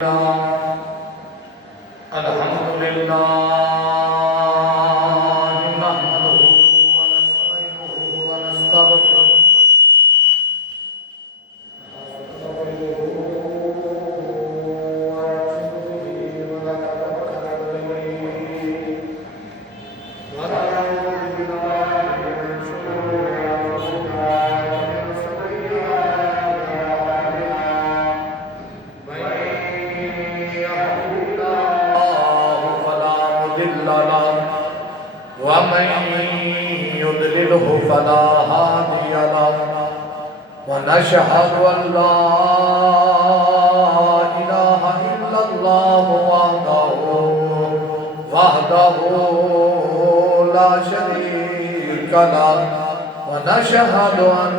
الحمد لله نحمده ونستعينه ونستغفره ومن يضلله فلا هادي له ونشهد أن لا إله إلا الله وحده لا شريك له ونشهد أن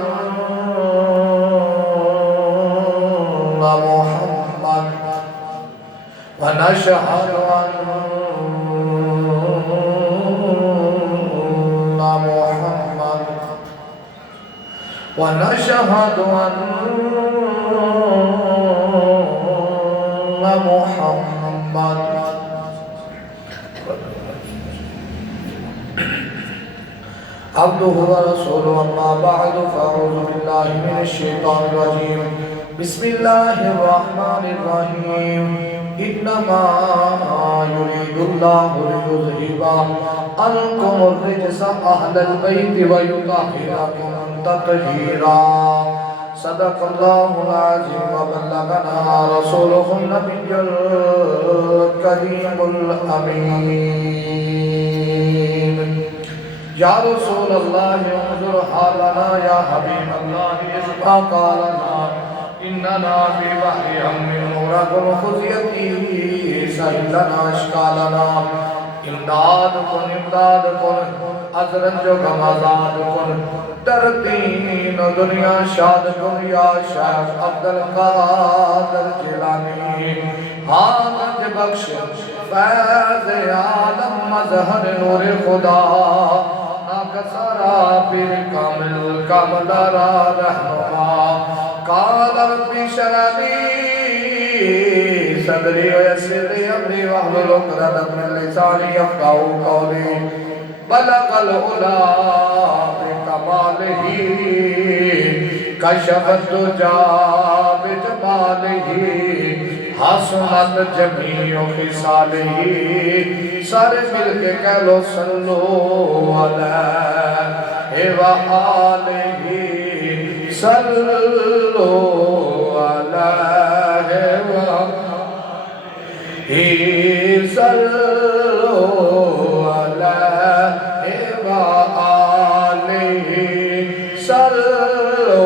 محمد عبده ورسوله. أما بعد فأعوذ بالله من الشيطان الرجيم. بسم الله الرحمن الرحيم. إنما يريد الله ليذهب عنكم الرجس أهل البيت ويطهركم تطهيرا. صدق الله العظيم وبلغنا رسوله النبي الكريم الأمين. يا رسول الله انظر حالنا، يا حبيب الله اسمع قالنا، إننا في بحر هم مغرق خزيتي سهل لنا اشكالنا. امداد کن حضرت جو غم آزاد کن، در دین و دنیا شاد کن یا شیخ عبدالقادر جیلانی. حامد بخش فیض عالم مظہر نور خدا، ناکسارا پیر کامل کاملارا رہنما. قال رب اشرح لي صدري ويسر لي امري واحلل عقدة من لساني يفقهوا قولي. بلغ العلا بكماله كشف الدجى بجماله حسنت جميع خصاله. سارے مل کے کہہ لو صلو علیہ وآلہ صلو علیہ وآلہ صلو علیہ وآلہ صلو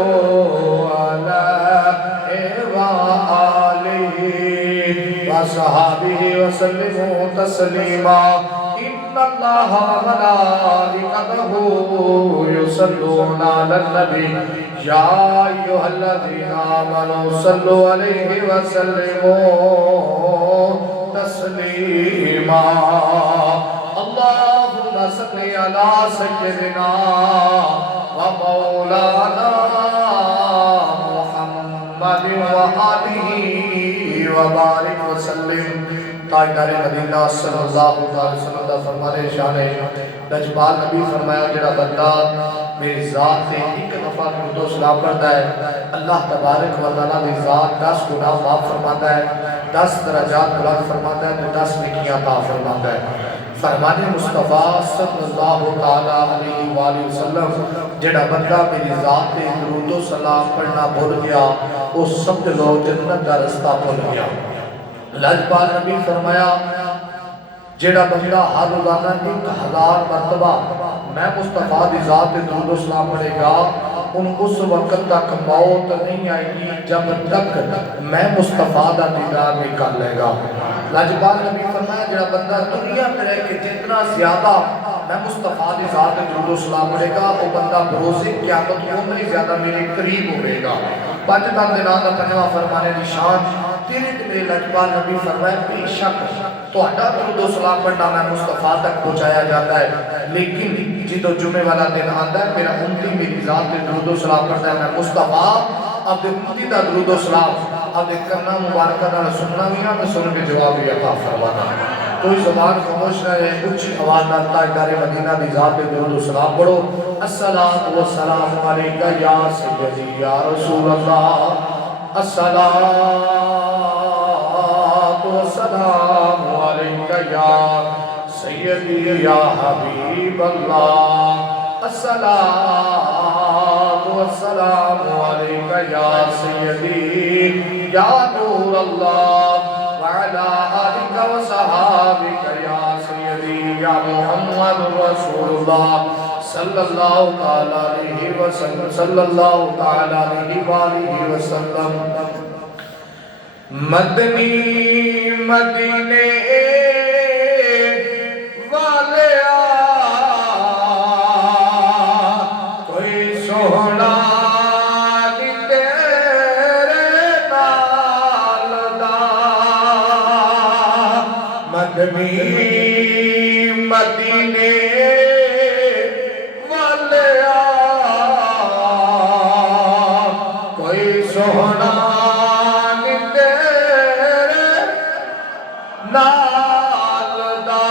علیہ وآلہ وصحابہ وسلموا تسلیما. إن الله وملائكته يصلون على النبي يا أيها الذين آمنوا صلوا عليه وسلموا تسليما. اللهم صل على سيدنا ومولانا محمد وآله وبارك وسلم. تاجدار مدینہ صلی اللہ علیہ وسلم دا فرمانے شان ہے. لجپال نبی فرمایا جڑا بندہ میری ذات سے ایک دفعہ درود و سلام پڑھتا ہے، اللہ تبارک و تعالیٰ دی ذات 10 گناہ معاف فرماتا ہے، 10 درجات بلند فرماتا ہے، 10 نیکیاں عطا فرماتا ہے. فرمانے مصطفیٰ صلی اللہ علیہ وآلہ وسلم جڑا بندہ میری ذات سے درود و سلام پڑھنا بھول گیا، وہ سمجھ لو جنت دا رستہ بھول گیا. لجپال نبی فرمایا جیڑا بندہ ہر روزانہ 1000 مرتبہ میں مصطفیٰ دی ذات درود و سلام پڑھے گا، ان اس وقت تک موت نہیں آئے گی جب تک میں مصطفیٰ دا دیدار نہیں کر لے گا. لجپال نبی فرمایا جیڑا بندہ دنیا میں رہ کے جتنا زیادہ میں مصطفیٰ دی ذات درود و سلام پڑھے گا، وہ بندہ بروز قیامت اتنی زیادہ میرے قریب ہوئے گا. 5 دنوں کا تنوع فرمانے نشان تیرے دلے. لجپال نبی فرمایا بے شک توہاڈا درود و سلام پڑھنا میں مصطفیٰ تک پہنچایا جاتا ہے، لیکن جدو جمعے والا دن آتا ہے میرا امتی میری ذات درود و سلام پڑھتا ہے، میں مصطفیٰ اپنے امتی دا درود و سلام اپنے کنا مبارکہ نال سننا بھی نہ سن کے جواب بھی عطا فرمانا کوئی زبان خاموش نہ رہے اونچی آواز نال تاجدار مدینہ دی ذات پہ درود و سلام پڑھو الصلاۃ والسلام علیکہ یا سیدی یا رسول اللہ الصلاۃ والسلام علیکہ یا سیدی یا حبیب اللہ الصلاۃ والسلام علیکہ یا سیدی یا نور اللہ وعلا آلک وصحابک یا سیدی یا محمد رسول اللہ صلی اللہ تعالی علیہ وسلم صلی اللہ تعالی علیہ وآلہ وسلم مدنی مدینے مدینے والیا کوئی سونا نہیں تیرے نال دا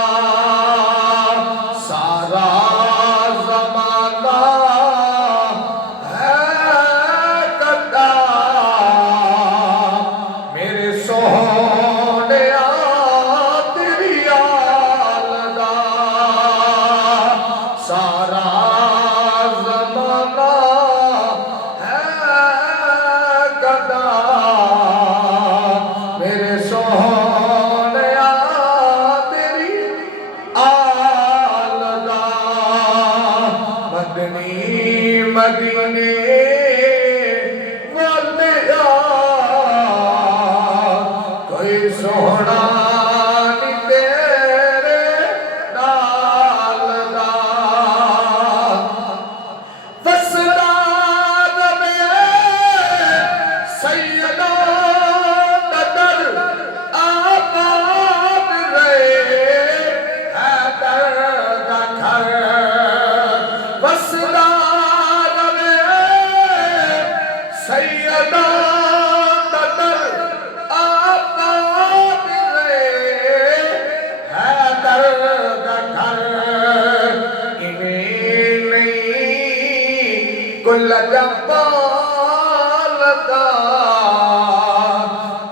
سارا زمانہ ہے کٹا میرے سونے مدینے والیا کوئی سونا نہیں تیرے نال دا وسراد میں سیدہ قدر آباد رہے حیدر دا گھر وسراد سیدہ قدر آباد رہے حیدر دا گھر انہیں نہیں کل جبال دا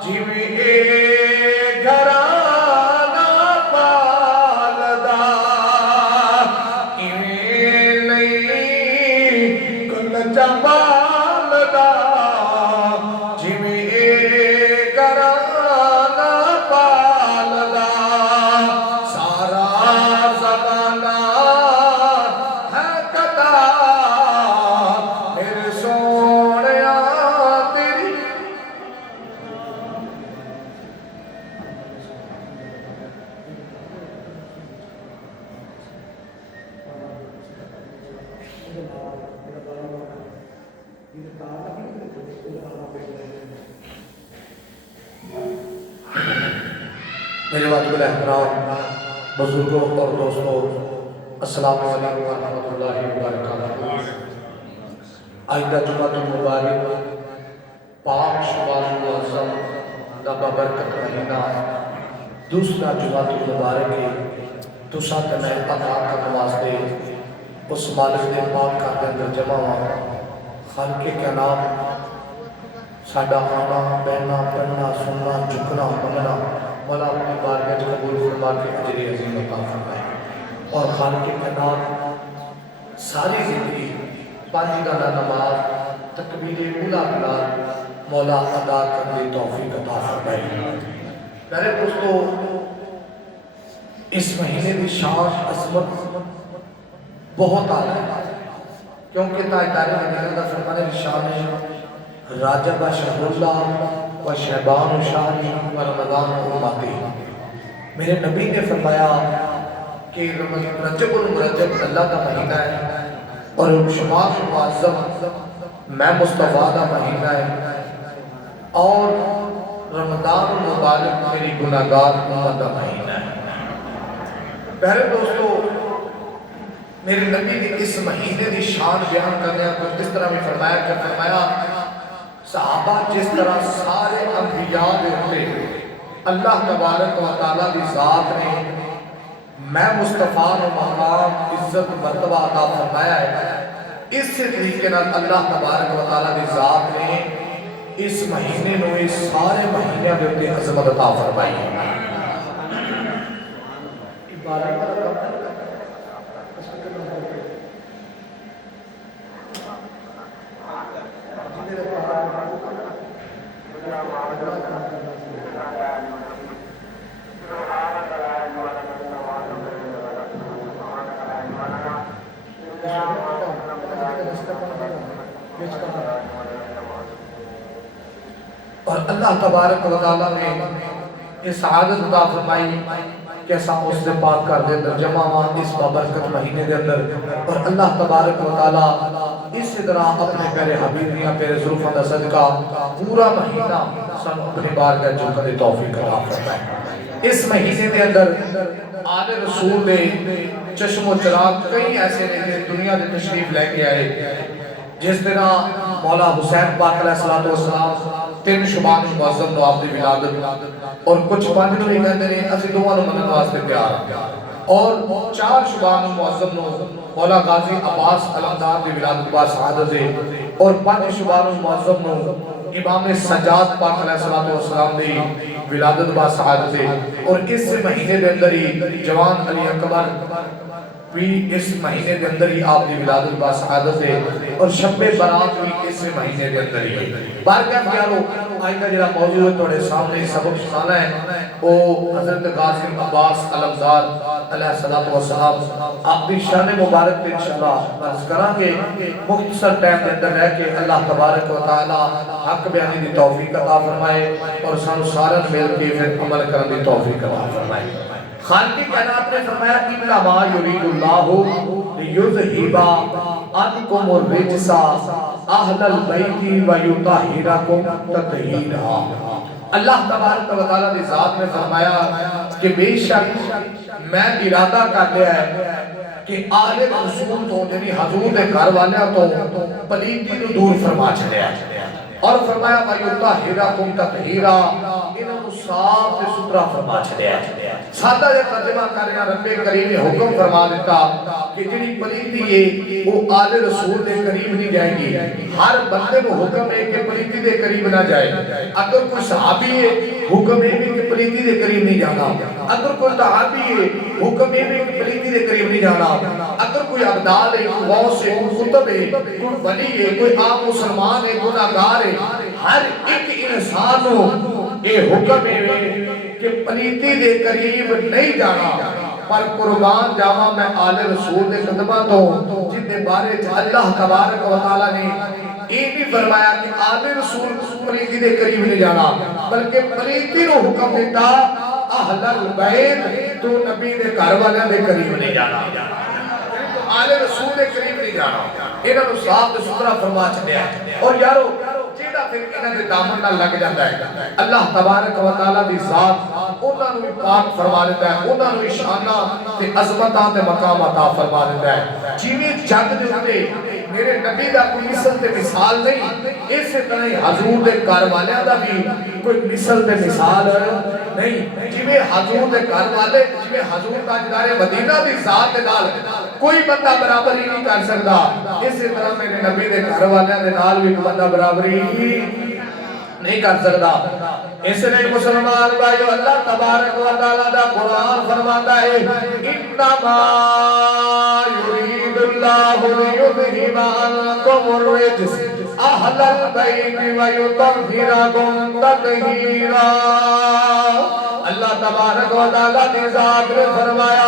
جیوے گھرانا پال دا انہیں نہیں کل جبال دا میرے واجب الاحترام بزرگوں اور دوستوں السلام علیکم ورحمۃ اللہ وبرکاتہ آئندہ جمعۃ المبارک پاک شوال معظم دا بابرکت مہینہ دوسرا جمعۃ المبارک ہے دوسرا میں ادا کرنے واسطے اس مالک دے پاک کا اندر جمع ہوا خالق کائنات ساڈا آنا بہنا پڑھنا سننا جھکنا منگنا مولا اپنی بارگاہ قبول فرما کے اجر عظیم عطا فرمائے اور خالق کائنات ساری زندگی پانچ گانا نماز تکبیر اولا بلال مولا ادا کرنے توفیق عطا فرمائے میرے دوستو اس مہینے کی شان عظمت بہت آلہ ہے کیونکہ تاجدار مدینہ کا فرمان شان ہے راجب شہر اللہ و شعبان شہری و رمضان امتی میرے نبی نے فرمایا کہ رجب المرجب اللہ کا مہینہ ہے اور شمار معظم میں مصطفیٰ کا مہینہ ہے اور رمضان المبارک میری گناہگار امت کا مہینہ ہے پہلے دوستو میرے نبی نے اس مہینے کی شان بیان کرنے کو اس طرح بھی فرمایا کہ فرمایا صحابہ جس طرح سارے انبیاء دے ہوتے اللہ تبارک و تعالیٰ دی ذات نے میں مصطفیٰ و مقام عزت مرتبہ عطا فرمایا ہے، اس طریقے نال اللہ تبارک و تعالیٰ دی ذات نے اس مہینے نو اس سارے مہینے دے ہوتے عظمت عطا فرمائی ہے۔ اور اللہ تبارک و تعالیٰ نے اس سعادت عطا فرمائی کہ ایسا اس سے پاک کر دے اندر جمع ہوا اس بابرکت مہینے دے اندر، اور اللہ تبارک و تعالیٰ اس طرح اپنے پیارے حبیب دیاں پیارے زلفاں دا صدقہ پورا مہینہ سن اپنی بارگاہ جھکنے دی توفیق عطا فرمائے۔ اس مہینے دے اندر آل رسول دے چشم و چراغ کئی ایسے نے کہ دنیا دے تشریف لے کے آئے، جس طرح مولا حسین پاک علیہ السلام 3 شعبان معظم نو آپ دی ولادت، اور کچھ 5 نو بھی کہندے نے اسی دوواں نو منن واسطے تیار ہیں، اور 4 شعبان معظم نو مولا غازی عباس علمدار دی ولادت با سعادت ہے، اور 5 شعبان معظم نو امام سجاد پاک علیہ السلام دی ولادت با سعادت ہے، اور اس مہینے دے اندر ہی جوان علی اکبر بھی اس مہینے دے اندر ہی آپ دی ولادت با سعادت ہے، اور شب برات بھی اس مہینے دے اندر ہی ہے۔ بارگاہ پیارو آج کا جڑا موضوع ہے توڑے سامنے سبق سنانا ہے، وہ حضرت غازی عباس علمدار علیہ السلام آپ دی شان مبارک پہ انشاءاللہ عرض کریں گے، مختصر ٹائم دے اندر رہ کے اللہ تبارک و تعالی حق بیانی دی توفیق عطا فرمائے، اور سانو سارا مل کے پھر عمل کرنے دی توفیق عطا فرمائے۔ خالق کائنات نے فرمایا انما یرید اللہ لیذھب عنکم الرجس اہل البیت ویطہرکم تطہیرا۔ اللہ تبارک و تعالیٰ دی ذات نے فرمایا کہ بے شک میں ارادہ کر لیا ہے کہ آل رسول تو یعنی حضور دے گھر والے تو پلیتی نو دور فرما چھڑیا، اور فرمایا ویطہرکم تطہیرا، انہوں نے صاف تے ستھرا فرما چھڑیا۔ سادہ یہ ترجمہ کر رہا رب کریم نے حکم فرما دیتا کہ جنہی پلیتی ہے وہ آل رسول دے قریب نہیں جائے گی۔ ہر بندے کو حکم ہے کہ پلیتی دے قریب نہ جائے۔ اگر کوئی صحابی ہے حکم ہے کہ پلیتی دے قریب نہیں جانا، اگر کوئی صحابی ہے حکم ہے کہ پلیتی دے قریب نہیں جانا، اگر کوئی عبدال ہے، کوئی غوث ہے، کوئی خطب ہے، کوئی ولی ہے، کوئی عام مسلمان ہے، گناہگار ہے، ہر ایک انسان کو یہ حکم ہے کہ پلیتی دے قریب نہیں جانا۔ پر قربان جاوا میں آل رسول دے قدمہ تو جن دے بارے اللہ تبارک و تعالیٰ نے یہ بھی فرمایا کہ آل رسول پلیتی دے قریب نہیں جانا، بلکہ پلیتی نو حکم دیتا اہل البیت تو نبی دے گھر والے دے قریب نہیں جانا، آل رسول دے قریب نہیں جانا۔ انہاں نو صاف تے ستھرا فرما چھڈیا، اور یارو جیڑا پھر انہاں دے دامن نال لگ جاندا ہے اللہ تبارک و تعالیٰ دی ذات انہاں نو پاک فرما دیتا ہے، انہاں نو شاناں تے عظمتاں تے مقام عطا فرما دیتا ہے۔ جویں جگ دے اوتے میرے نبی دا کوئی مثل تے مثال نہیں، اس طرح ہی حضور دے گھر والیاں دا بھی کوئی مثل تے مثال نہیں۔ جویں حضور دے گھر والے جویں حضور تاجدار مدینہ دی ذات دے نال کوئی بندہ برابری نہیں کر سکتا، اس طرح میرے نبی دے گھر والیاں دے نال بھی بندہ برابری نہیں کر سکتا۔ اس لئے مسلمان بھائیو اللہ تبارک و تعالیٰ دا قرآن فرماتا ہے انما یرید اللہ لیذھب عنکم الرجس اہل البیت ویطہرکم تطہیرا۔ اللہ تبارک و تعالیٰ نے ذات نے فرمایا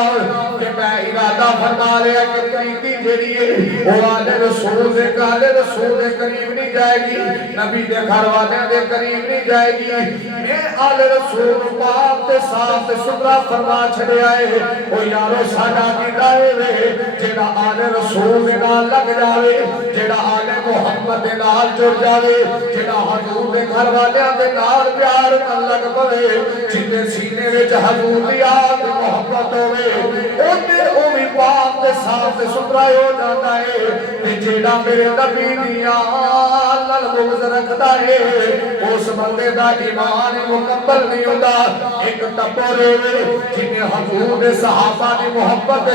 کہ میں ارادہ فرما لیا کہ پلیتی جڑی ہے وہ آل رسول دے قریب نہیں جائے گی، نبی دے گھر والے دے قریب نہیں جائے گی۔ میں آل رسول پاک تے صاف تے ستھرا فرما چھڑے آئے او یارو ساڈا کیتا ہے جڑا آل رسول دے نال لگ جاوے، جڑا آل محمد دے نال جڑ جاوے، جڑا حضور دے گھر والے دے نال پیار کر لگ پوے، جتے سینے سینے وچ حضور دی آل دی محبت ہوے اوتے او وی پاک تے صاف تے ستھرا ہو جاندا ہے تے جیڑا میرے نبی دی آل نال بغض رکھدا ہے اس بندے دا ایمان مکمل نہیں ہوندا ایک ٹپر جن حضور دے صحابہ دی محبت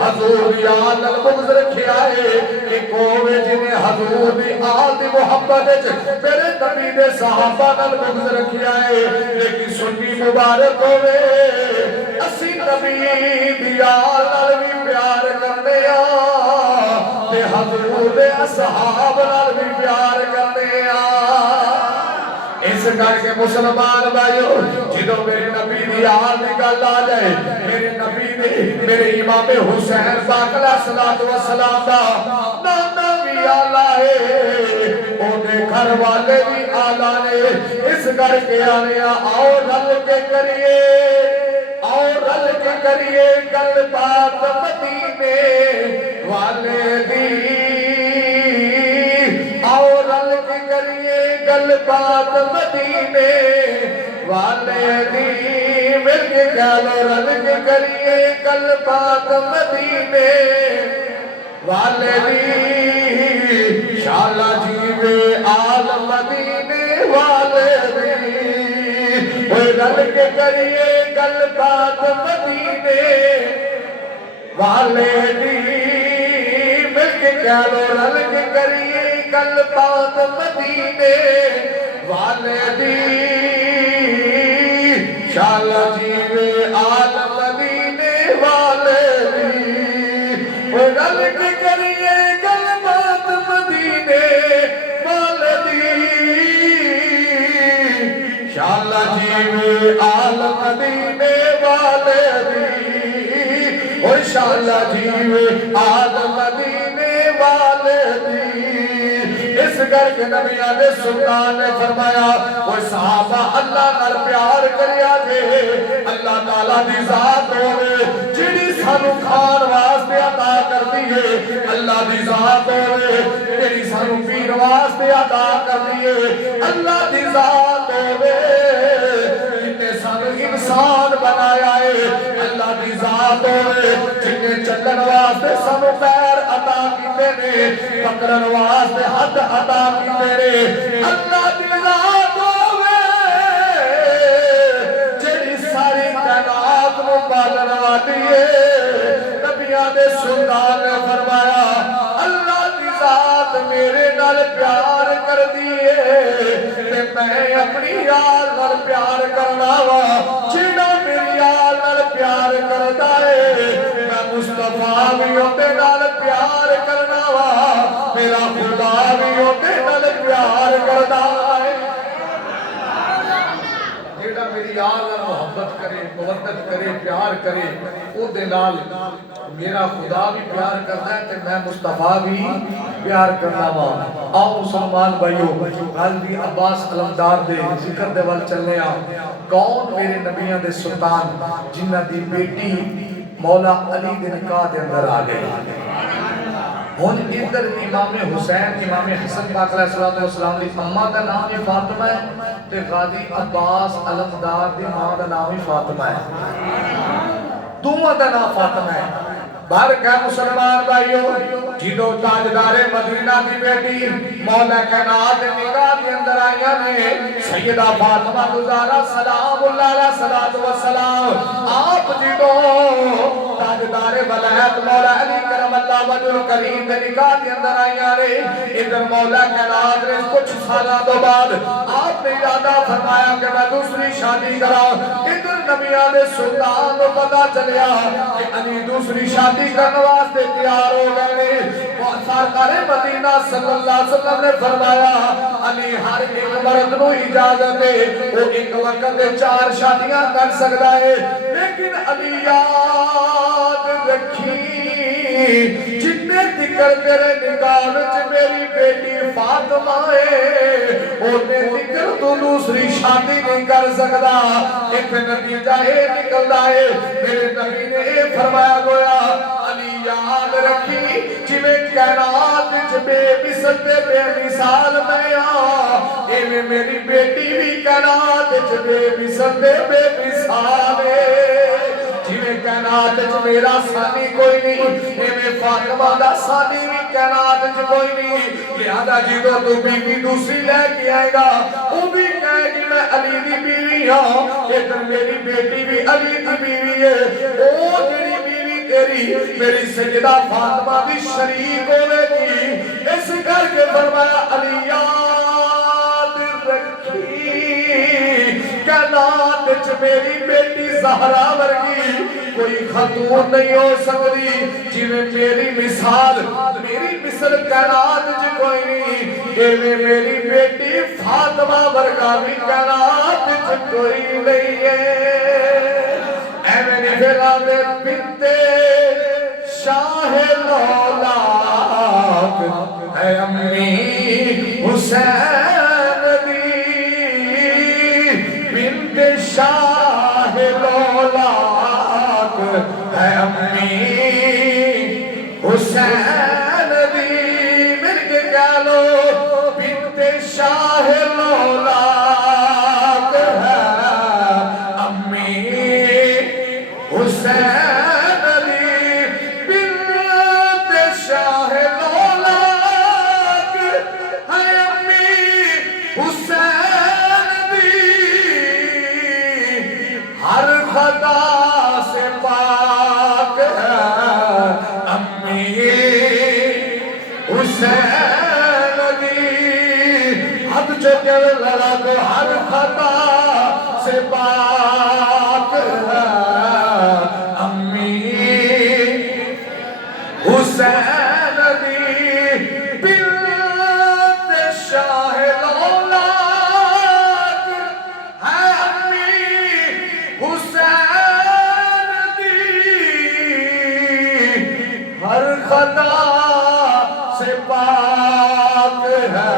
حضور دی آل نال بغض رکھیا ہے ایک ہوے جن حضور دی آل دی محبت میرے نبی دے صحابہ نال بغض رکھیا ہے لیکن سنی مبارک ہوے اسی نبی دی آل نال بھی پیار کرنے تے حضور دے اصحاب نال بھی پیار کرنے اس کر کے مسلمان بھائیو جدو میرے نبی دی آل دی گل آ جائے میرے نبی دی میرے امام حسین پاک علیہ السلام دا نانا بھی آلہ ہے اونے گھر والے بھی آلہ نے اس کر کے آنے آؤ رل کے کریے اور رل کے کریے گل بات مدینے والے دی اور رل کے کریے گل بات مدینے والے دی مل کے گالو رل کے کریے گل بات مدینے والے دی شالا جیوے آل مدینے والے دی رل کے کریے گل بات مدینے والے دی مل کے گالو رل کے کریے گل بات مدینے والے دی شالا جیوے آل مدینے والے دی رل کے کریے گل بات مدینے والے دی شالا جیوے آل مدینے والے دی شالا جیوے آل مدینے والے دی اس گھر کے نبیان دے سلطان نے فرمایا وہ صحابہ اللہ نال پیار کریا جے اللہ تعالیٰ دی ذات ہوئے جنی سانو کھان واسطے عطا کر دیئے اللہ دی ذات ہوئے جنی سانو پیر واسطے عطا کر دیئے اللہ دی ذات ہوئے جنہیں سانو انسان بنایا ہے اللہ دی ذات ہوئے جنہیں چلن واسطے سانو پیر عطا کیتے نے پکڑن واسطے حد عطا کیتے نے اللہ دی ذات ہوئے جڑی ساری کائنات نو پالن والی ہے نبیان دے سلطان نے فرمایا اللہ دی ذات میرے نال پیار کر دیئے تے میں اپنی یار نال پیار کرنا وا جیڑا میری یار نال پیار کردا ہے میں مصطفیٰ بھی اوندے نال پیار کرنا وا میرا خدا بھی اوندے نال پیار کردا ہے جیڑا میری یار نال محبت کرے مودت کرے پیار کرے او دے نال میرا خدا بھی پیار کرتا ہے تے میں مصطفیٰ بھی پیار کرنا وا آؤ مسلمان بھائیو غالبی عباس علمدار دے ذکر دے وال چلنے کون میرے نبیان دے سلطان جنہ دی بیٹی مولا علی دے نکاح دے اندر آ گئے ہون ادھر امام حسین امام حسن پاک علیہ السلام دی اماں دا نام ہی فاطمہ ہے تے غازی عباس علمدار دی ماں دا نام ہی فاطمہ ہے دوما دا نام فاطمہ ہے بھر کے مسلمان بھائیو جدو تاجدار مدینہ کی بیٹی مولا کائنات نکاح کے اندر آئیاں نے سیدہ فاطمہ گزارا سلام اللہ علیہ الصلوۃ والسلام آپ جدو تاجدار ولایت مولا علی کرم اللہ وجہ الکریم کے نکاح کے اندر آئیاں نے ادھر مولا کائنات نے کچھ سالہ تو بعد آپ نے ارادہ فرمایا کہ میں دوسری شادی کرا ادھر نبیان سلطان کو پتا چلیا کہ علی دوسری شادی کرنے واسطے تیار ہو گئے سرکار مدینہ صلی اللہ علیہ وسلم نے فرمایا علی ہر ایک مرد نو اجازت ہے وہ ایک وقت میں 4 شادیاں کر سکتا ہے لیکن علی یاد رکھی جتنے تکر تیرے نکاح وچ میری بیٹی فاطمہ ہے اونے تکر تو دوسری شادی نہیں کر سکتا ایک نتیجہ یہ نکلتا ہے میرے نبی نے یہ فرمایا گویا علی یاد رکھی جویں کائنات وچ بے مثل تے بے مثال میں ایویں میری بیٹی بھی کائنات وچ بے مثل تے بے مثال فاطمہ دا سانی بھی کائنات وچ کوئی نہیں لہذا جدوں تو بیوی دوسری لے کے آئے گا وہ بھی کہے گی میں علی دی بیوی ہاں ادھر میری بیٹی بھی علی دی بیوی ہے او جڑی بیوی تیری میری سیدہ فاطمہ دی شریک ہوے گی اس کر کے فرمایا علی یاد رکھی کائنات وچ میری بیٹی زہرا ورگی کوئی خاتون نہیں ہو سکتی جویں میری مثال میری مثل کائنات وچ کوئی نہیں ایویں میری بیٹی فاطمہ ورگا بھی کائنات وچ کوئی نہیں ہے ایویں نہیں پھیلا دے بنتے شاہ لولاک اے امی حسین دی بنت شاہ لولاک اے امی حسین دی مل کے کہہ لو بنت شاہ لولاک ہے امی حسین ہر خطا سے پاک ہے امی حسین دی بنت شاہ لولاک ہے امی حسین دی ہر خطا سے پاک ہے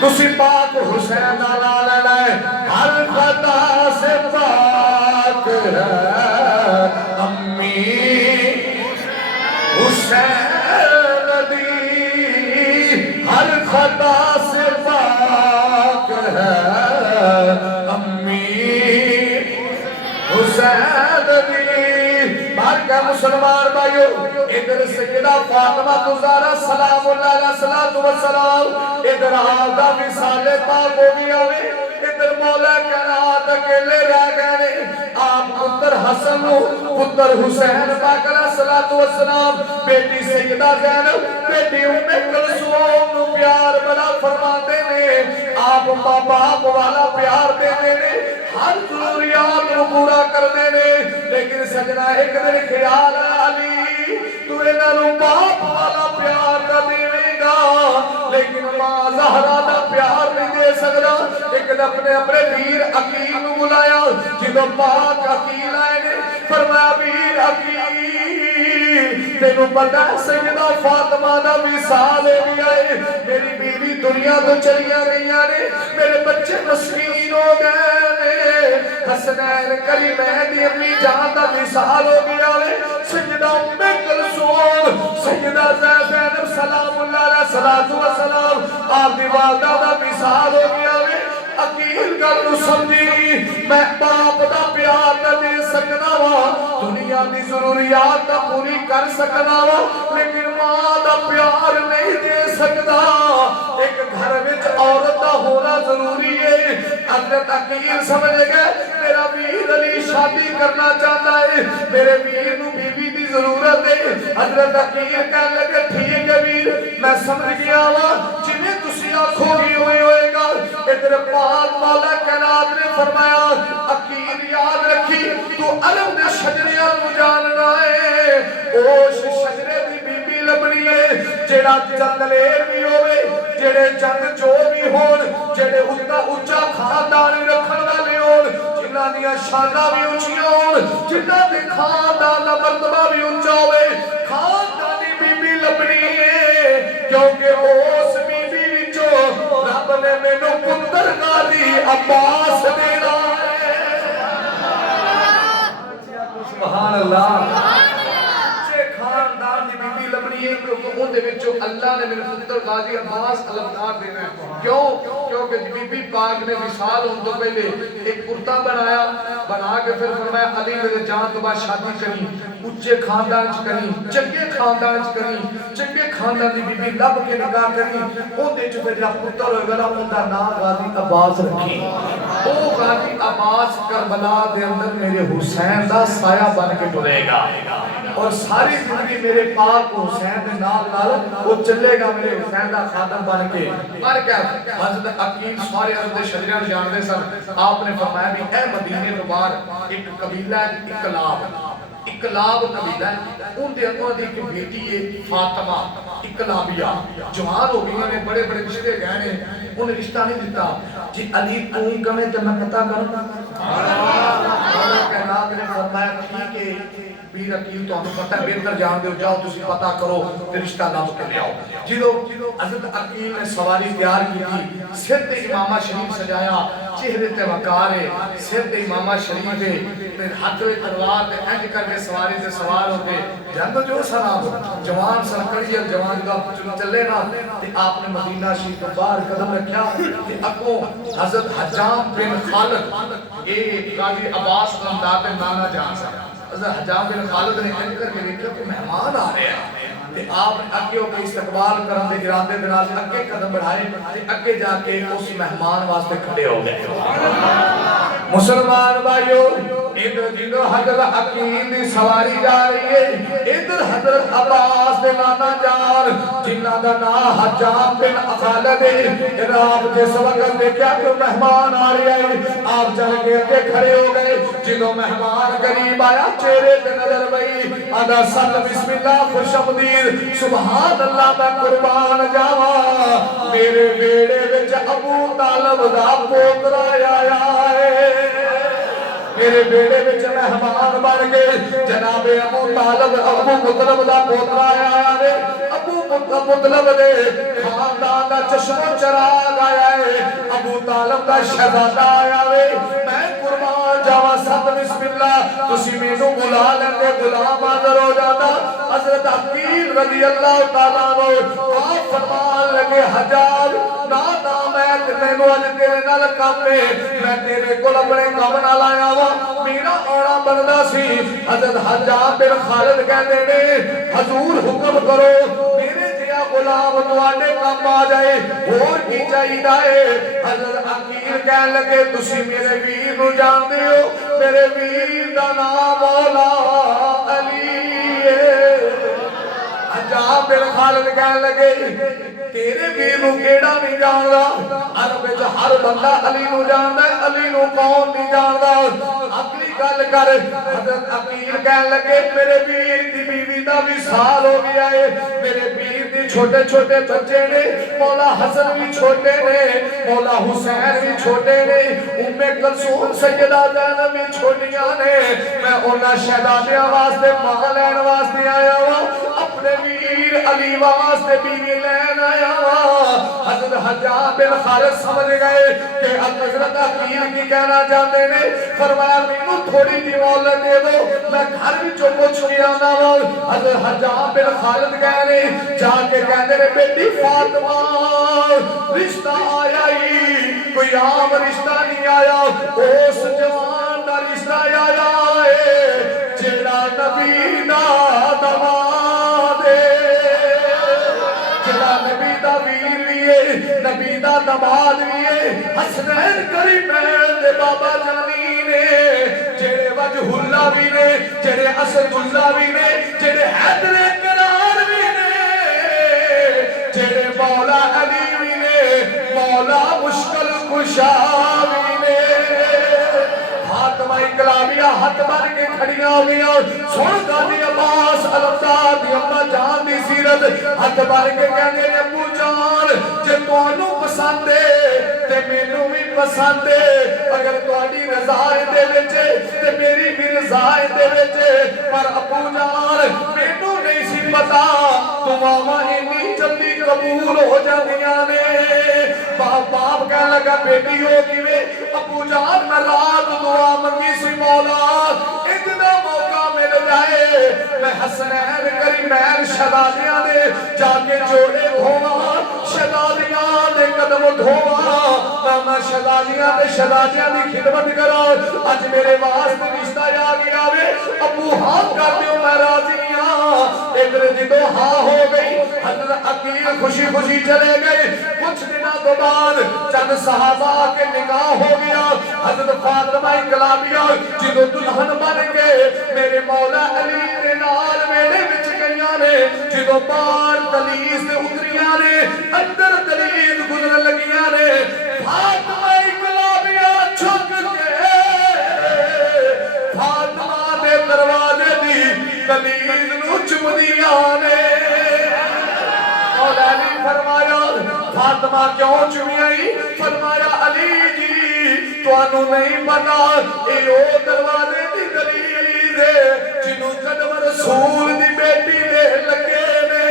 تسی پاک حسین نال لائے ہر خطا سے پاک ہے امی حسین دی ہر خطا سے پاک ہے امی حسین دی بارکہ مسلمان بھائیو ادھر سیدہ فاطمہ زہرا سلام اللہ علیہ السلام ادھر آدھا مثال پاک ہو گیا ادھر مولا کائنات اکیلے رہ گئے آپ پتر حسن پتر حسین پاک علیہ السلام بیٹی سیدہ زینب بیٹی ام کلثوم نو پیار بڑا فرماتے نے آپ ماں باپ والا پیار دیتے نے ہر ضروریات کو پورا کر دینے لیکن سجنا ایک دن خیال علی تو انہوں باپ والا پیار نہ دینے گا لیکن ماں زہرا دا پیار نہیں دے سکتا ایک دن اپنے ویر عقیل نو بلایا جدو پاک عقیل آئے نے فرمایا ویر عقیل تینوں پتہ ہے سیدہ فاطمہ دا وصال ہو گیا ہے میری بیوی دنیا تو چلیاں گئیاں نے میرے بچے مسکین ہو گئے نے حسنین کریمین دی اپنی جان دا وصال ہو گیا ہے سیدہ ام کلثوم سیدہ زینب سلام اللہ علیہ السلام آپ دی والدہ دا وصال ہو گیا ہے عقیل گل نو سمجھی میں باپ دا پیار نہ دے سکنا وا دنیا دی ضروریات نہ پوری کر سکنا وا لیکن ماں دا پیار نہیں دے سکتا ایک گھر وچ عورت دا ہونا ضروری ہے حضرت عقیل سمجھ گئے میرا ویر علی شادی کرنا چاہتا ہے میرے ویر نو بیوی دی ضرورت ہے حضرت عقیل کہنے لگے ٹھیک ہے ویر میں سمجھ گیا وا جنہیں تسی آنکھوں گی ہوئے گا ادھر پاک مولا کائنات نے فرمایا عقیل یاد رکھی تو علم دے شجریاں کو جاننا ہے اوش شجرے دی بی بی لبنی ہے جیڑا جندلیر بھی ہوئے جیڑے جنگ جو بھی ہون جیڑے اچھا خاندان رکھن والے ہون جنہ دیا شانہ بھی اچھیاں ہون جنہ دے خاندان مرتبہ بھی اچھا ہوئے خاندانی بی بی لبنی ہے کیونکہ اوس بی بی جو رب نے میں نو پتر غازی عباس دینا ہے سبحان اللہ خاندان دی بی بی لبنی ہے کہ ان دے وچوں اللہ نے میرے پتر غازی عباس علمدار دینا ہے کیوں کیونکہ بی بی پاک نے وصال ہونے تو پہلے ایک کرتا بنایا، بنا کے پھر فرمایا علی میرے جان تو بعد شادی کریں، اچھے خاندان کریں، چنگے خاندان کریں، چنگے خاندان دی بی بی لب کے نکاح کریں، ان دے جو جب پتر ہوئے گا ان کا نام غازی عباس رکھی۔ وہ غازی عباس کربلا دے اندر میرے حسین دا سایہ بن کے ٹرے گا، اور ساری زندگی میرے پاک حسین دے نال نال وہ چلے گا میرے حسین دا خادم بن کے۔ پر کیا حضرت عقیل سارے حضرت شجریاں جاندے سن، آپ نے فرمایا بھی اے مدینے تو باہر ایک قبیلہ ہے اقلاب قبیلہ ہے، ان دے اندر ایک بیٹی ہے فاطمہ اقلابیہ، جوان ہو گئی ہیں، بڑے بڑے رشتے گئے ہیں، انہیں رشتہ نہیں دیتا جی علی تو ہی کمیں تو میں پتہ کروں اللہ کائنات نے فرمایا ٹھیک ہے پیر عقیل تو ہمیں پتہ ہے بہتر جان دے جاؤ تسی پتہ کرو تے رشتہ لب کے لے آؤ۔ جدو حضرت عقیل نے سواری تیار کی تھی، سر تے امامہ شریف سجایا، چہرے تے وقار ہے، سر تے امامہ شریف ہے، تے ہاتھ میں تلوار تے اینج کر کے سواری تے سوار ہو کے جنگ جو سلام جوان سرکڑی اور جوان کا چلے نا تے آپ نے مدینہ شریف کو باہر قدم رکھیا کہ اکو حضرت حجام بن خالد یہ غازی عباس رمداد نانا جان سا حضرت حجام بن خالد نے اینج کر کے دیکھا کہ مہمان آ رہے ہیں تے آپ نے اگے ہو کے استقبال کرن دے ارادے دے نال اگے قدم بڑھائے تے اگے جا کے اس مہمان واسطے کھڑے ہو گئے۔ مسلمان بھائیو ادھر جدو حضرت عقیل دی سواری جا رہی ہے، ادھر حضرت عباس دے نانا جان جنہ دا نام حجام بن خالد ہے، آپ جس وقت دیکھا کہ مہمان آ رہے ہیں آپ چل کے اگے کھڑے ہو گئے۔ جدو مہمان قریب آیا چہرے تے نظر پئی آدھا سل بسم اللہ خوش آمدید سبحان اللہ میں قربان جاواں میرے بیڑے وچ ابو طالب دا پوترا آیا ہے، میرے بیڑے وچ مہمان بن گئے جناب ابو طالب ابو مطلب دا پوترا آیا ہے، ابو مطلب دے خاندان دا چشم و چراغ آیا ہے، ابو طالب دا شہزادہ آیا ہے، میں قربان جاواں ست بسم اللہ تسی مینوں بلا لیندے غلام حاضر ہو جاتا۔ حضرت عقیل رضی اللہ تعالیٰ عنہ آپ فرمان لگے حجاب نا میں نو اج تیرے نال کم ہے، میں تیرے کول اپنے کم نال آیا وا میرا آنا بندا سی۔ حضرت حجاب بن خالد کہندے نے حضور حکم کرو میرے جیا غلام تواڈے کم آ جائے اور کی چاہیدا ہے۔ حضرت عقیل کہن لگے تسی میرے ویر نو جاندے ہو، میرے ویر دا نام مولا علی ہے۔ حجاب بن خالد کہن لگے تیرے ویر نو کیڑا نہیں جاندا، عرب وچ ہر بندہ علی نو جاندا ہے، علی نو کون نہیں جاندا، اگلی گل کر۔ حضرت عقیل کہن لگے میرے ویر دی بیوی دا وصال ہو گیا ہے، میرے ویر دی چھوٹے چھوٹے بچے نے، مولا حسن بھی چھوٹے نے، مولا حسین بھی چھوٹے نے، ام کلثوم سیدہ زینب بھی چھوٹیاں نے، میں انہاں شہزادیاں واسطے ماں لین واسطے آیا ہوں، اپنے ویر علی واسطے بیوی لین آیا ہوں۔ حضرت حجاب بن خالد سمجھ گئے کہ حضرت عقیل کی کہنا چاہتے نے، فرمایا مینوں تھوڑی جی مہلت دے دو میں گھر وچوں پوچھ کے آنا وا۔ حضرت حجاب بن خالد کہہ رہے جا کے کہندے نے بیٹی فاطمہ رشتہ آیا ہی کوئی عام رشتہ نہیں آیا، اس جوان دا رشتہ آیا ہے جڑا نبی دا دماد نبی دا ویر بھی ہے، نبی دا دماد بھی ہے، حسنین کریمین دے بابا جانی نے، جڑے وجہ اللہ بھی نے، جڑے اسد اللہ بھی نے، جڑے حیدر کرار بھی نے، جڑے مولا علی بھی نے، مولا مشکل کشا بھی نے۔ فاطمہ اقلابیہ ہاتھ بن کے کھڑیاں ہو گیا، سن غازی عباس علمدار دی اماں جان دی سیرت، ہاتھ بن کے کہندے نے ابو جان جے تانوں پسند ہے تے مینوں بھی پسند ہے، اگر تہاڈی رضا دے وچ تے میری بھی رضا دے وچ، پر ابو جان مینوں نہیں سی پتا دعاواں اتنی جلدی قبول ہو جاندیاں نے۔ باپ کہنے لگا بیٹی ہو کیویں؟ ابو جان میں رات دعا منگی سی مولا اتنا موقع مل جائے میں حسنین کریمین شہزادیاں دے جا کے جوڑے دھوواں شہزادیاں دے قدم دھوواں میں شہزادیاں دے شہزادیاں دی خدمت کراں اج میرے واسطے رشتہ آ گیا وے ابو ہاں کر دیو میں راضی ہاں ادھر جدو ہاں ہو گئی حضرت عقیل خوشی خوشی چلے گئے کچھ دنوں کے بعد چند صحابہ کے نکاح ہو گیا حضرت فاطمہ انقلابیہ جدو دلہن بن کے میرے مولا علی کے نال میرے وچ گئیاں نے جدو بار دلیز تے اتریاں نے اندر دلیز گزر لگیاں نے فاطمہ انقلابیہ چھک کے فاطمہ دے دروازے دی دلیز نو چمدیاں نے مولا علی فرمایا فاطمہ کیوں چمی آئی فرمایا علی جی تو انو نہیں پتا اے او دروازے دی دلیز ہے جنہوں قدم رسول دی بیٹی دے لگے نے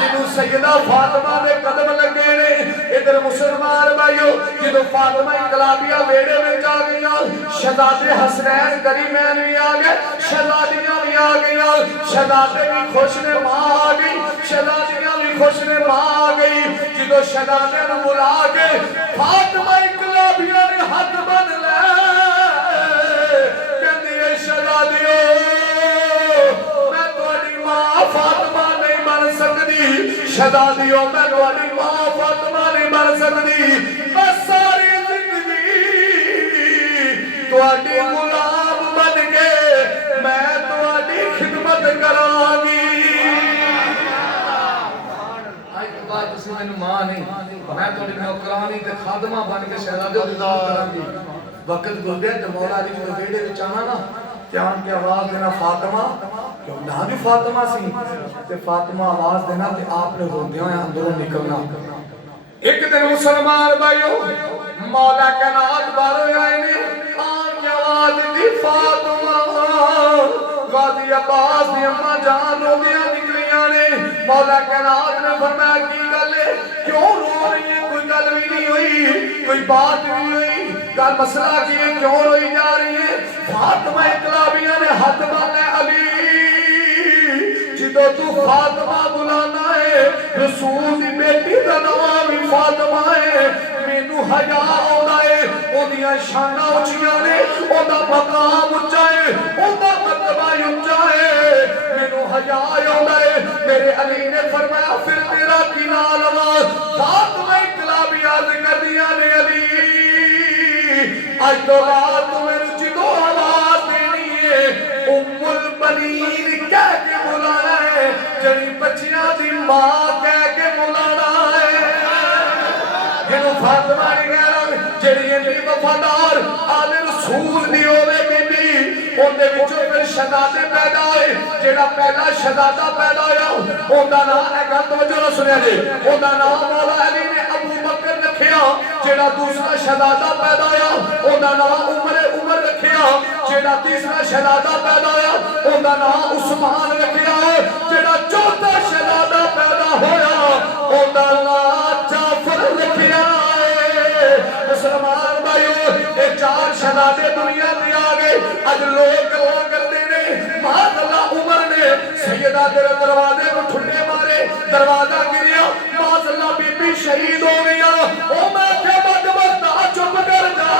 جنہوں سیدہ فاطمہ دے قدم لگے نے ادھر مسلمان بھائیو جدو فاطمہ انقلابیہ بیڑے میں جا گیا شہزادے حسنین کریمین بھی آ گئے شہزادیاں بھی آ گیا شہزادے بھی خوش نے ماں آ گئی شہزادیاں بھی خوش نے ماں آ گئی جدو شہزادے نے بلا کے فاطمہ انقلابیہ نے ہاتھ بن لے کہندی اے شہزادیو میں تہاڈی ماں فاطمہ نہیں بن سکدی شہزادیو میں تہاڈی ماں فاطمہ نہیں بن سکدی میں ساری زندگی تہاڈی غلام بن کے میں تہاڈی خدمت کراں گی آج کے بعد تسی مینوں ماں نہیں میں تہاڈی نوکرانی تے خادمہ بن کے شہزادیو دی خدمت کراں گی وقت گزرے تے مولا علی جدوں بیڑے وچ آنا نا دھیان کے آواز دینا فاطمہ کیوں نہ بھی فاطمہ سی تے فاطمہ آواز دینا تے آپ نے روندیاں اندروں نکلنا ایک دن مسلمان بھائیو مولا کائنات بارے آئے نے آن آواز دی فاطمہ غازی عباس دی اماں جان روندیاں نکلیاں نے مولا کائنات نے فرمایا کی گل ہے کیوں رو رہی ہے کوئی گل بھی نہیں ہوئی کوئی بات بھی نہیں ہوئی گل مسئلہ کی ہے کیوں روئی جا رہی ہے فاطمہ انقلابیہ نے ہاتھ باندھے علی جدو تو فاطمہ بلانا ہے رسول دی بیٹی دا نام ہی فاطمہ ہے مینوں حیا آوندا ہے اودیاں شاناں اونچیاں نے اوندا مقام اونچا ہے اوندا مرتبہ اونچا ہے مینوں حیا آوندا ہے میرے علی نے فرمایا پھر تیرا کی نال آواز فاطمہ انقلابی عرض کردیاں نے علی اج تو بعد تو میرے جدو آواز دینی ہے البنین کہہ کے بلانا ہے جڑی بچیاں دی ماں کہہ کے بلانا ہے جنہوں فاطمہ نہیں کہنا جڑی انہی وفادار آل رسول دی ہوئے بیٹی اندے وچوں پھر شہزادے پیدا ہوئے جڑا پہلا شہزادہ پیدا ہویا اوندا نام ہے گل توجہ نہ سنیا جی اوندا نام مولا علی نے ابو بکر رکھیا جڑا دوسرا شہزادہ پیدا ہویا اوندا نام عمر رکھیا جڑا تیسرا شہزادہ پیدا ہویا اوندا نام عثمان رکھیا جڑا چوتھا شہزادہ پیدا ہویا اوندا نام جعفر رکھیا مسلمان بھائیو اے چار شہزادے دنیا تے آ گئے اج لوگ گلا کردے نے ماذ اللہ عمر نے سیدہ تیرے دروازے کو ٹھنڈے مارے دروازہ گریا ماذ اللہ بی بی شہید ہو گیا او میں کہ بدبختہ چپ کر جا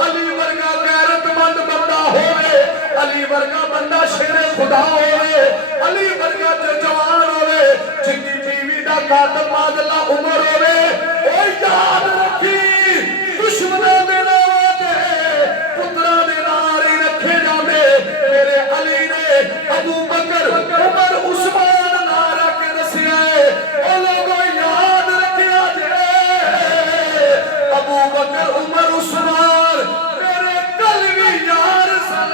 علی ورگا غیرت مند بندہ ہوئے علی ورگا بندہ شیر خدا ہوئے علی ورگا جوان ہوئے جنگی بیوی دا قاتل ماذ اللہ عمر ہوئے او یاد رکھی دشمنوں دے نواتے پترہ دے ناری رکھے جاندے میرے علی نے ابو بکر عمر عثمان نارا کے رسیا ہے او لوگوں یاد رکھیا جے ابو بکر عمر عثمان میرے کل بھی یار سن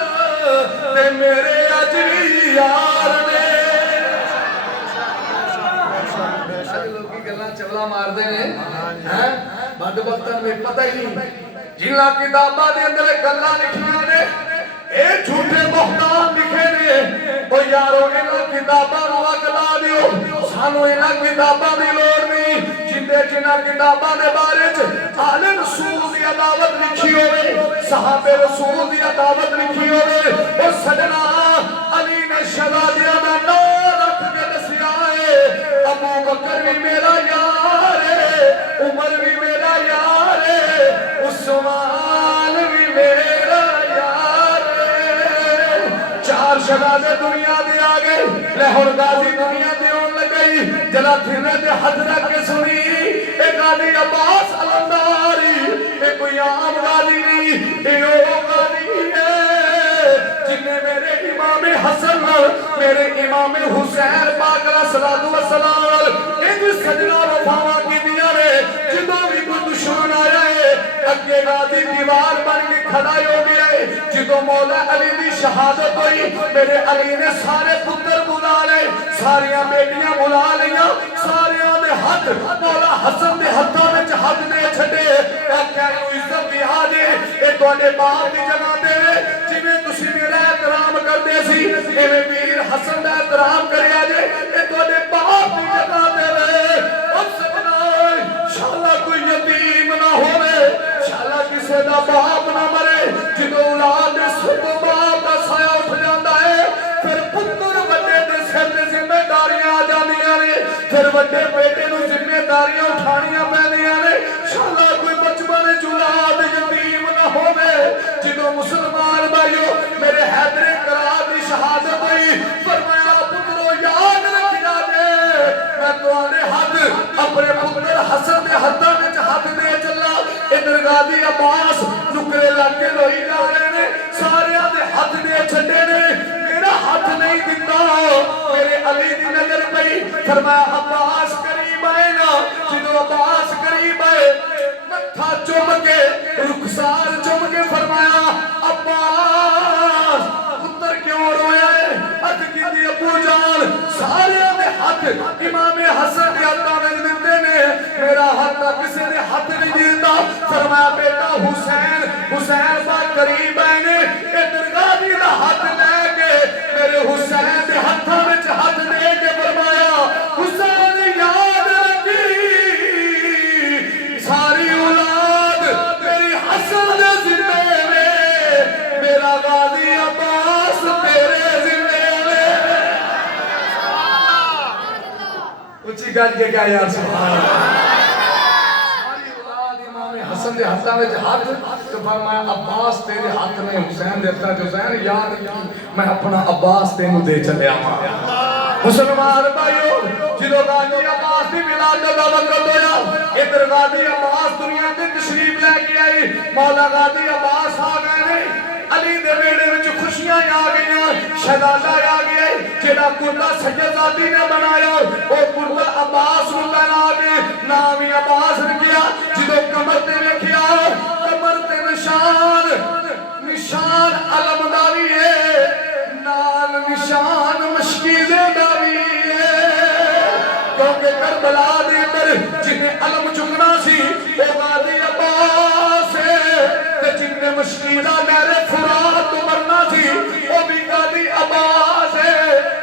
تے میرے اج بھی یار نے لوگی گلاں چولا مار دے نے ہیں بدبختاں میں پتہ ہی نہیں جنہاں کتاباں دے اندر گلاں لکھیاں نے اے جھوٹے بہتان لکھے نے او یارو انہاں کتاباں نوں اگ لا دیو سانو انہاں کتاباں دی لوڑ نہیں جندے جنہاں کتاباں دے بارے وچ آل رسول دی عداوت لکھی ہوئے صحابے رسول دی دعوت لکھی ہوئے اور سجنا علی نے شہزادیاں دا نام رکھ کے دسیا ہے ابو بکر بھی میرا یار ہے عمر بھی میرا یار ہے عثمان بھی میرا یار ہے چار شہزادے دنیا دے آگے لاہور غازی دنیا دے ہون لگئی جلا تھیرے دے حضرت کے سنی اے غازی عباس علمداری اے کوئی عام غازی نہیں اے او غازی ہے جن نے میرے امام حسن میرے امام حسین پاک علیہ السلام اے جو سجنہ وفاواں کی دیا رے جدوں بھی کوئی دشمن آیا ہے اگے غازی دیوار بن کے کھڑا ہو گیا ہے جدوں مولا علی دی شہادت ہوئی میرے علی نے سارے پتر بلا لے ساریاں بیٹیاں بلا لیاں ساریاں دے ہاتھ مولا حسن دے ہاتھاں وچ ہاتھ دے چھڈے آکھیا نو عزت دی آ دے اے تواڈے باپ دی جگہ دے جویں تسی میرا احترام کردے سی ایویں ویر حسن دا احترام کریا جے اے تواڈے باپ دی جگہ دے او سجنا انشاءاللہ کوئی یتیم نہ ہوے انشاءاللہ کسے دا باپ نہ مرے جدوں اولاد دے سر تو باپ دا سایہ اٹھ جاندا ہے پھر پتر بڑے دے سر تے ذمہ داریاں آ جاندیاں نے پھر بڑے بیٹے نو ذمہ داریاں اٹھانیاں پیندیاں نے انشاءاللہ کوئی بچپن اولاد یتیم نہ ہوے جدوں مسلمان بھائیو میرے حیدر کرار دی شہادت ہوئی فرمایا پترو یاد رکھیا جے میں تواڈے ہاتھ اپنے پتر حسن دے ہتھاں وچ ہاتھ دے چلا ادھر غازی عباس نکرے لگ کے لوئی لا رہے نے ساریاں دے ہاتھ دے چھڈے نے میرا ہاتھ نہیں دتا میرے علی دی نظر پئی فرمایا عباس قریب آئے نا جدو عباس قریب آئے متھا چوم کے رخسار چوم کے فرمایا عباس پتر کیوں رویا ہے اد کی دی ابو جان سارے دے ہاتھ امام حسن دی ہاتھاں وچ دتے نے میرا ہاتھ کسی نے ہاتھ نہیں دیتا فرمایا بیٹا حسین حسین با قریب آئے نے ادھر غازی دا ہاتھ لے کے میرے حسین دے ہاتھاں وچ ہاتھ دے کے فرمایا حسین یاد رکھی ساری اولاد میری حسن دے ذمے میں میرا غازی عباس تیرے ذمے میں اچھی گل کے کہا یار سبحان اللہ حسن دے ہاتھاں وچ ہاتھ تو فرمایا عباس تیرے ہاتھ میں حسین دیتا جو حسین یاد میں اپنا عباس تینوں دے چلیا ہاں مسلمان بھائیو جدو غازی عباس دی ولادت دا وقت ہویا ادھر غازی عباس دنیا تے تشریف لے کے آئی مولا غازی عباس آ گئے نے علی دے بیڑے وچ خوشیاں آ گئیاں شہزادہ آ گیا جڑا کرتا سیدزادی نے بنایا او کرتا عباس نوں پہنا کے نام ہی عباس رکھیا جدو کمر تے ویکھیا کمر تے نشان علمداری ہے نال نشان مشکیزے داری ہے کیونکہ کربلا دے اندر جنہیں علم چکنا سی او غازی عباس ہے تے جنہیں مشکیزہ میرے فرات مرنا سی او بھی غازی عباس ہے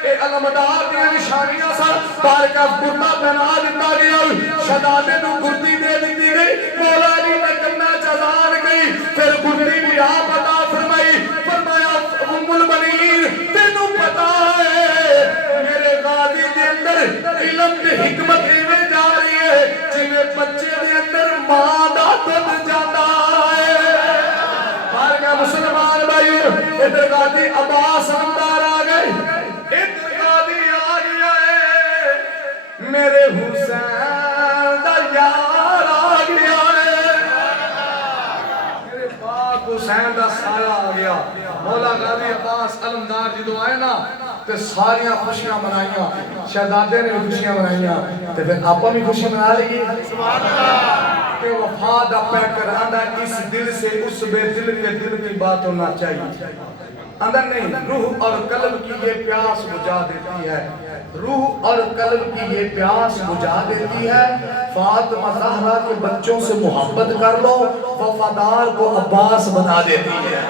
اے علمدار دیا نشانیاں سا بارکہ گردہ بنا دیتا گیا شہزادے نو گردی دے دیتی گئی مولا علی نے کرنا چزان گئی پھر گردی بھی آپ عطا فرمائی فرمایا ام المنین تینوں پتا ہے میرے غازی دے اندر علم کی حکمت میں جا رہی ہے جنہیں بچے دے اندر ماں دا دودھ جاتا ہے بارکہ مسلمان بھائی ادھر غازی عباس اندار آ گئے ادھر غازی آ گیا ہے میرے حسین دا یار آ گیا ہے میرے پاک حسین دا سایہ آ گیا مولا غازی عباس علمدار جدو آئے نا تے ساریاں خوشیاں منائیاں شہزادے نے بھی خوشیاں منائیاں تے پھر آپا بھی خوشی منا لگی سبحان اللہ کہ وفا دا پیکر آندہ اس دل سے اس بے دل کے دل کی بات ہونا چاہیے اندر نہیں روح اور قلب کی یہ پیاس بجھا دیتی ہے روح اور قلب کی یہ پیاس بجھا دیتی ہے فاطمہ زہرا کے بچوں سے محبت کر لو وفادار کو عباس بنا دیتی ہے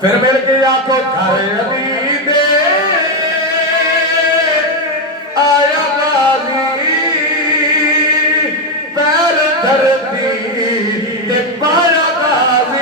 پھر مل کے آنکھوں گھر علی دے آیا غازی پیر دھرتی تے پایا غازی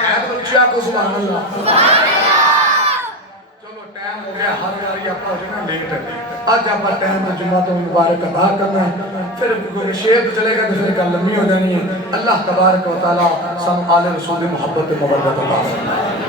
تو اچھا کو سبحان اللہ. چلو ٹائم ہو گیا ہر باری آپ ہو جانا لیٹ. آج آپ ٹائم تو جمعہ تو مبارک ادا کرنا ہے. پھر کوئی شیر چلے گا تو پھر کل لمبی ہو جانی ہے. اللہ تبارک و تعالی سب آل رسول محبت مودت عطا فرمائے.